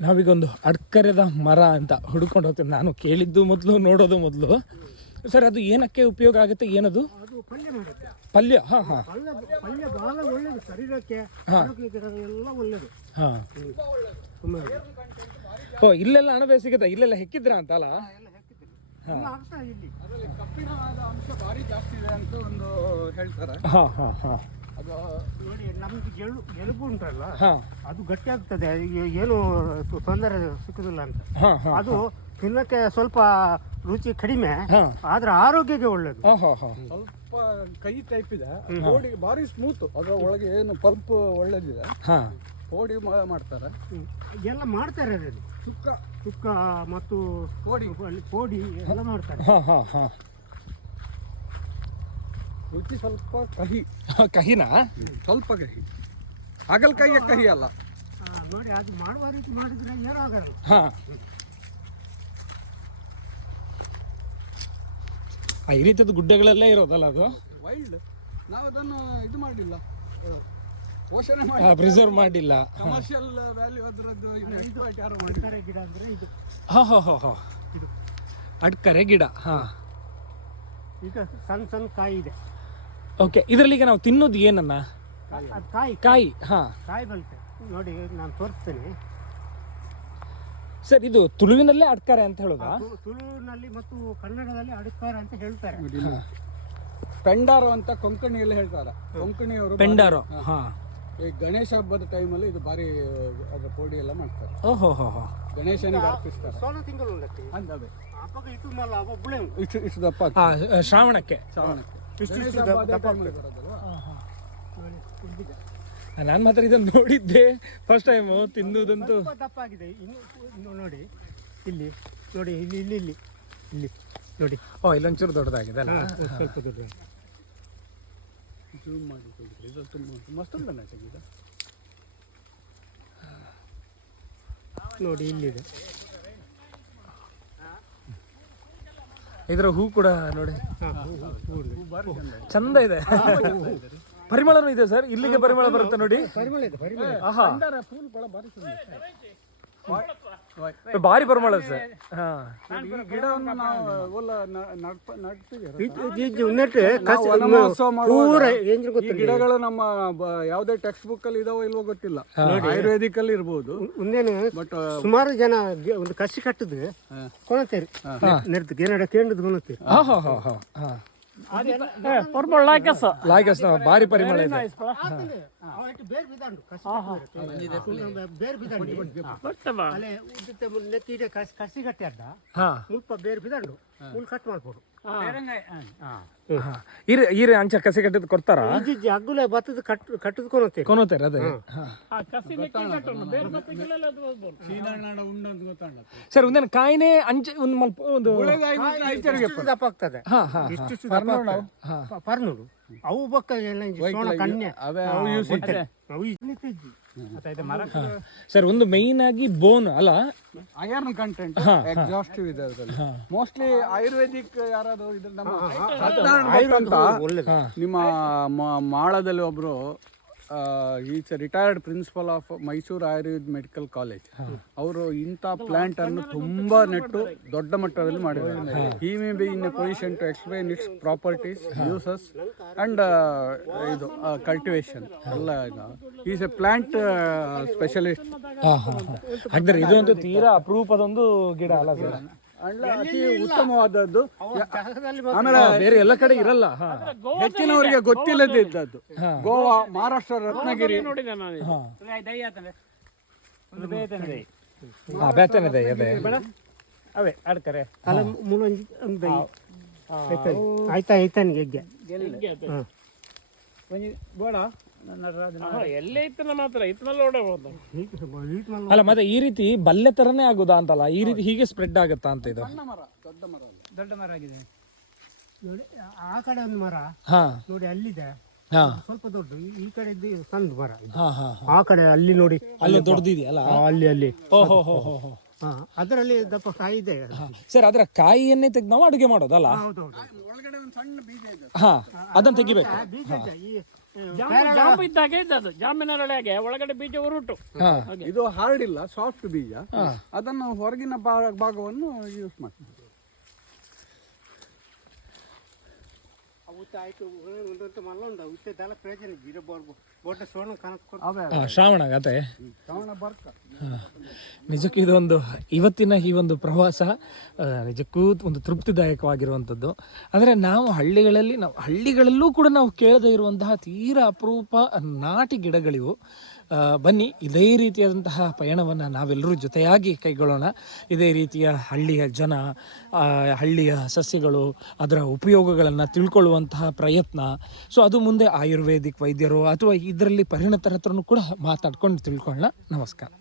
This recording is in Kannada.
ನಾವೀಗೊಂದು ಅಡ್ಕರೆದ ಮರ ಅಂತ ಹುಡ್ಕೊಂಡು ಹೋಗ್ತೀವಿ ನಾನು ಕೇಳಿದ್ದು ಮೊದಲು ನೋಡೋದು ಮೊದಲು. ಸರ್ ಅದು ಏನಕ್ಕೆ ಉಪಯೋಗ ಆಗುತ್ತೆ? ಏನದು? ಅದು ಪಲ್ಯ ಮಾಡುತ್ತೆ. ಪಲ್ಯ ಹಾಂ ಹಾಂ. ಪಲ್ಯ ಪಲ್ಯ ಬಹಳ ಒಳ್ಳೇದು. ಶರೀರಕ್ಕೆ ಎಲ್ಲ ಒಳ್ಳೇದು. ಹಾಂ. ತುಂಬ ಓ ಇಲ್ಲೆಲ್ಲ ಅಣಬೆ ಸಿಗುತ್ತಾ? ಇಲ್ಲೆಲ್ಲ ಹೆಕ್ಕಿದ್ರ ಅಂತಲ್ಲ ಎಲ್ಲ ಹೆಕ್ಕಿದ್ರು ಎಲ್ಲ ಆಗ್ತಾ ಇಲ್ಲಿ. ಅದರಲ್ಲಿ ಕಬ್ಬಿಣದ ಅಂಶ ಭಾರಿ ಜಾಸ್ತಿ ಇದೆ ಅಂತ ಒಂದು ಹೇಳ್ತಾರೆ. ಹಾಂ ಹಾಂ ಹಾಂ. ನೋಡಿ ನಮ್ಗೆ ಗೆಲು ಎಲುಬು ಉಂಟಲ್ಲ? ಅದು ಗಟ್ಟಿ ಆಗ್ತದೆ. ಈ- ಏನು ತೊಂದರೆ ಸಿಕ್ಕುದಿಲ್ಲ ಅಂತ. ಹಾಂ ಹಾಂ ಅದು ತಿನ್ನಕ್ಕೆ ಸ್ವಲ್ಪ ರುಚಿ ಕಡಿಮೆ ಹಾಂ. ಆದ್ರೆ ಆರೋಗ್ಯಕ್ಕೆ ಒಳ್ಳೇದು. ಹಾಂ ಸ್ವಲ್ಪ ಕೈ ಟೈಪ್ ಇದೆ. ಓಡಿ ಭಾರಿ ಸ್ಮೂತ್ ಅದರ ಒಳಗೆ ಏನು ಪಲ್ಪ್ ಒಳ್ಳೇದಿದೆ. ಹಾಂ. ಮಾ- ಮಾಡ್ತಾರೆ. ಹ್ಮ್. ಎಲ್ಲ ಮಾಡ್ತಾರೆ ಅದು ಸುಕ್ಕ. ಸುಕ್ಕ ಮತ್ತು ಕೋಡಿ ಕೋಡಿ ಎಲ್ಲ ಮಾಡ್ತಾರೆ. ಹಾಂ ಹಾಂ ಹಾಂ. ರುಚಿ ಸ್ವಲ್ಪ ಕಹಿ. ಕಹಿನಾ? ಸ್ವಲ್ಪ ಕಹಿ. ಹಾಗಲಕಾಯಿಯ ಕಹಿ ಅಲ್ಲ. ನೋಡಿ ಅದು ಮಾಡುವ ರೀತಿ ಮಾಡಿದ್ರೆ ಏನೂ ಆಗಲ್ಲ. ಹಾಂ. ಈ ರೀತಿಯದ್ದು ಗುಡ್ಡಗಳಲ್ಲೇ ಇರೋದಲ್ಲ ಅದು? ವೈಲ್ಡ್ ನಾವು ಅದನ್ನು ಇದು ಮಾಡಲಿಲ್ಲ ಪೋಷಣೆ ಮಾಡಿ ಪ್ರಿಸರ್ವ್ ಮಾಡಿಲ್ಲ. ಕಮರ್ಷಿಯಲ್ ವ್ಯಾಲ್ಯೂ ಅದರದ್ದು ಯಾರು ಮಾಡಿಲ್ಲ. ಗಿಡ ಅಂದರೆ ಇದು. ಹಾಂ ಹಾಂ ಹಾಂ ಹಾಂ. ಇದು. ಅಡ್ಕರೆ ಗಿಡ ಹಾಂ. ಈಗ ಸಣ್ಣ ಸಣ್ಣ ಕಾಯಿ ಇದೆ. ಓಕೆ ಇದರಲ್ಲಿ ಈಗ ನಾವು ತಿನ್ನೋದು ಏನನ್ನ? ಅದು ಕಾಯಿ. ಕಾಯಿ ಹಾಂ. ಕಾಯಿ ಬಲ್ತೆ ನೋಡಿ ನಾನು ತೋರಿಸ್ತೀನಿ. ಸರ್ ಇದು ತುಳುವಿನಲ್ಲೇ ಅಡ್ಕಾರೆ ಅಂತ ಹೇಳೋದಾ? ತು- ತುಳುವಿನಲ್ಲಿ ಮತ್ತು ಕನ್ನಡದಲ್ಲಿ ಅಡುಕಾರ ಅಂತ ಹೇಳ್ತಾರೆ. ಪೆಂಡಾರೋ ಅಂತ ಕೊಂಕಣಿಯಲ್ಲಿ ಹೇಳ್ತಾರೆ. ಕೊಂಕಣಿಯವರು ಪೆಂಡಾರೋ ಹಾಂ. ಈ ಗಣೇಶ ಹಬ್ಬದ ಟೈಮಲ್ಲಿ ಇದು ಭಾರಿ ಅದರ ಪೋಡಿ ಎಲ್ಲ ಮಾಡ್ತಾರೆ. ಓಹೋ ಹೋ ಹೋ. ಗಣೇಶನಿಗೆ ಅರ್ಪಿಸ್ತಾರೆ. ಸೋನ ತಿಂಗಳು ಉಂಟು. ಅಂದವೆ ಅಪ್ಪಗ ಇದು ಮಲ್ಲ ಅವ ಬುಳೆ ಉಂಟು ಇಷ್ಟು ಇಷ್ಟು ದಪ್ಪ ಆಗ್ತದೆ ಶ್ರಾವಣಕ್ಕೆ. ಶ್ರಾವಣಕ್ಕೆ. ದಪ್ಪ. ನಾನು ಮಾತ್ರ ಇದನ್ನು ನೋಡಿದ್ದೆ. ಫಸ್ಟ್ ಟೈಮು ತಿನ್ನುವುದಂತೂ ಸ್ವಲ್ಪ ದಪ್ಪ ಆಗಿದೆ. ಇನ್ನು ಇನ್ನು ನೋಡಿ ಇಲ್ಲಿ ನೋಡಿ ಇಲ್ಲಿ ಇಲ್ಲಿ ಇಲ್ಲಿ ಇಲ್ಲಿ ನೋಡಿ. ಓ ಇಲ್ಲೊಂಚೂರು ದೊಡ್ಡದಾಗಿದೆ ಅಲ್ಲ? ಸ್ವಲ್ಪ ದೊಡ್ಡ ಜೂಮ್ ಮಾಡಿ ಕೊಡಿದ್ರೆ ಇದು ತುಂಬ ಮಸ್ತ್ ತೆಗೆದ ನೋಡಿ ಇಲ್ಲಿದೆ. ಇದರ ಹೂ ಕೂಡ ನೋಡಿ. ಹೂ, ಹೂ, ಹೂ ಚಂದ ಇದೆ. ಪರಿಮಳನೂ ಇದೆ ಸರ್? ಇಲ್ಲಿಗೆ ಪರಿಮಳ ಬರುತ್ತೆ ನೋಡಿ. ಪರಿಮಳ ಇದೆ ಪರಿಮಳ. ಆಹಾ. ಭಾರಿ ಪರಿಮಳ ಸರ್. ಹಾ. ಗಿಡವನ್ನು ನಾವು ಒಲ್ಲ ನಡ್ಪ ಗೊತ್ತಿಲ್ಲ. ಗಿಡಗಳು ನಮ್ಮ ಬ- ಯಾವುದೇ ಟೆಕ್ಸ್ಟ್ ಬುಕ್ ಅಲ್ಲಿ ಇದಾವೋ ಇಲ್ವೋ ಗೊತ್ತಿಲ್ಲ. ಆಯುರ್ವೇದಿಕ್ ಅಲ್ಲಿ ಇರ್ಬೋದು. ಒಂದೇನು ಬಟ್ ಸುಮಾರು ಜನ ಒಂದು ಕಸಿ ಕಟ್ಟದು ಕೊಣತೇರಿ. ನೆಡ್ದು ಏನಡ ಕೇಂದ್ರದ ಕೊಣತೇರಿ. ಹಾ ಹಾ ಹಾ ಭಾರಿ ಪರಿಮಳ ಇದೆ. ಬೇರೆ ಬಿದಂಡು ಬೇರೆ ಬಿದಂಡು ಅಲ್ಲೇ ಉದ್ದಿತ್ತೆ ಮುಲ್ಲೆ ಕೀಟ ಕಸಿ ಕಸಿ ಕಟ್ಟಿ ಅಡ್ಡ ಹಾ. ಮುಲ್ಪ ಬೇರೆ ಬಿದಂಡು ಮುಲ್ ಕಟ್ ಮಾಡ್ಬೋದು. ಹಾ. ಈರೆ ಈರೆ ಅಂಚ ಕಸಿ ಕಟ್ಟಿದ್ ಕೊಡ್ತಾರ? ಅಗ್ಗುಲೆ ಬತ್ತದ ಕಟ್ ಕಟ್ಟದ ಕೊನತೆ ಕೊನತೆ ಅದೇ. ಸರ್ ಒಂದೇನು ಕಾಯಿನೇ ಅಂಚೆ ಒಂದು ಮಲ್ಪ ಒಂದು ಇಷ್ಟು ದಪ್ಪ ಆಗ್ತದೆ ಹಾ ಹಾ ಇಷ್ಟು ದಪ್ಪ ಆಗ್ತದೆ. ಪ- ಪರ್ನೂರು. ಅವು ಬಕ್ಕ ಎಲ್ಲ ಇಂಜಿ ಸರ್ ಒಂದು ಮೈನ್ ಆಗಿ ಬೋನ್ ಅಲ್ಲ? ಐರನ್ ಕಂಟೆಂಟ್ ಎಕ್ಸಾಸ್ಟಿವ್ ಇದೆ ಅದರಲ್ಲಿ. ಮೋಸ್ಟ್ಲಿ ಆಯುರ್ವೇದಿಕ್ ಯಾರಾದ್ರು ಇದ್ರ ನಮ್ಮ ನಿಮ್ಮ ಮಾಳದಲ್ಲಿ ಒಬ್ರು is retired principal of Mysuru Ayurveda medical college ಅವರು ಇಂಥ ಪ್ಲಾಂಟ್ ಅನ್ನು ತುಂಬಾ ನೆಟ್ಟು ದೊಡ್ಡ ಮಟ್ಟದಲ್ಲಿ ಮಾಡಿದ್ದಾರೆ. ಈ may be in position to explain its properties uses and ಇದು ಕಲ್ಟಿವೇಶನ್ ಎಲ್ಲ ಈಸ್ ಎ ಪ್ಲಾಂಟ್ ಸ್ಪೆಷಲಿಸ್ಟ್ ಹಾ ಹಾ ಹಾ. ಹಾಗಾದ್ರೆ ಇದು ಒಂದು ತೀರಾ ಅಪರೂಪದೊಂದು ಗಿಡ ಅಲ್ಲ ಸರ್? ಅತಿ ಉತ್ತಮವಾದದ್ದು ಆಮೇಲೆ ಬೇರೆ ಎಲ್ಲ ಕಡೆ ಇರಲ್ಲ ಹಾ ಹೆಚ್ಚಿನವರಿಗೆ ಗೊತ್ತಿಲ್ಲದೆ ಇದ್ದದ್ದು ಗೋವಾ ಮಹಾರಾಷ್ಟ್ರ ರತ್ನಗಿರಿ ಹಾ ಬೇತನಿದೆ ಇದೆ ಅವೇ ಆಡ್ತಾರೆ ಅಲ್ಲ ಮುಳೊಂಜಿ ಒಂದು ಆಯ್ತಾ ಆಯ್ತಾ ಆಯ್ತಾ ಬೇಡ ಹಾ. ಎಲ್ಲೇ ಇತ್ತನ ಮಾತ್ರ? ಇತ್ತನಲ್ಲಿ ಓಡಬಹುದು ಅಲ್ಲ ಮತ್ತೆ ಈ ರೀತಿ ಬಲ್ಲೆ ತರನೇ ಆಗುದಾ ಅಂತಲ್ಲ? ಈ ರೀತಿ ಹೀಗೆ ಸ್ಪ್ರೆಡ್ ಆಗುತ್ತಾ ಅಂತ ಇದು? ಸಣ್ಣ ಮರ ದೊಡ್ಡ ಮರ ಅಲ್ಲ. ದೊಡ್ಡ ಮರ ಆಗಿದೆ. ನೋಡಿ ಆ ಕಡೆ ಒಂದು ಮರ. ಹಾ. ನೋಡಿ ಅಲ್ಲಿದೆ. ಹಾ. ಸ್ವಲ್ಪ ದೊಡ್ಡ ಈ- ಈ ಕಡೆ ಇದ್ದು ಸಣ್ಣ ಮರ ಇದು. ಹಾ ಹಾ ಆ ಕಡೆ ಅಲ್ಲಿ ನೋಡಿ. ಅಲ್ಲಿ ದೊಡ್ಡದಿದೆಯಲ್ಲ ಆ, ಅಲ್ಲಿ ಅಲ್ಲಿ. ಓ ಹೋ ಹೋ ಹೋ ಹೋ. ಹಾ ಅದರಲ್ಲಿ ದಪ್ಪ ಕಾಯಿ ಇದೆ. ಸರ್ ಅದರ ಕಾಯಿಯನ್ನೇ ತೆಗೆದು ನಾವು ಅಡುಗೆ ಮಾಡೋದಲ್ಲ? ಹೌದೌದು. ಒಳಗಡೆ ಒಂದು ಸಣ್ಣ ಬೀಜ ಇದೆ. ಹಾ ಅದನ್ನ ತೆಗಿಬೇಕು. ಆ ಬೀಜ ಇದೆ. ಈ ಜಾಂಬು ಜಾಂಬು ಇದ್ದಾಗೆ ಇದ್ದದ್ದು. ಜಾಂಬಿನರಳೆಗೆ ಒಳಗಡೆ ಬೀಜ ಉರುಟು. ಇದು ಹಾರ್ಡ್ ಇಲ್ಲ ಸಾಫ್ಟ್ ಬೀಜ ಅದನ್ನು ಹೊರಗಿನ ಭಾಗವನ್ನು ಯೂಸ್ ಮಾಡ್ತೀವಿ. ಶ್ರಾವಣ ಹಾಂ ಶ್ರಾವಣ ಬರ್ತಾರೆ ನಿಜಕ್ಕೂ ಇದೊಂದು ಇವತ್ತಿನ ಈ ಒಂದು ಪ್ರವಾಸ ನಿಜಕ್ಕೂ ಒಂದು ತೃಪ್ತಿದಾಯಕವಾಗಿರುವಂಥದ್ದು. ಅಂದರೆ ನಾವು ಹಳ್ಳಿಗಳಲ್ಲಿ, ನಾವು ಹಳ್ಳಿಗಳಲ್ಲೂ ಕೂಡ ನಾವು ಕೇಳದೇ ಇರುವಂತಹ ತೀರಾ ಅಪರೂಪ ನಾಟಿ ಗಿಡಗಳಿವು. ಬನ್ನಿ, ಇದೇ ರೀತಿಯಾದಂತಹ ಪಯಣವನ್ನು ನಾವೆಲ್ಲರೂ ಜೊತೆಯಾಗಿ ಕೈಗೊಳ್ಳೋಣ. ಇದೇ ರೀತಿಯ ಹಳ್ಳಿಯ ಜನ ಹಳ್ಳಿಯ ಸಸ್ಯಗಳು, ಅದರ ಉಪಯೋಗಗಳನ್ನು ತಿಳ್ಕೊಳ್ಳುವಂತಹ ಪ್ರಯತ್ನ. ಸೊ ಅದು ಮುಂದೆ ಆಯುರ್ವೇದಿಕ್ ವೈದ್ಯರು ಅಥವಾ ಇದರಲ್ಲಿ ಪರಿಣತರ ಹತ್ರನೂ ಕೂಡ ಮಾತಾಡ್ಕೊಂಡು ತಿಳ್ಕೊಳ್ಳೋಣ. ನಮಸ್ಕಾರ.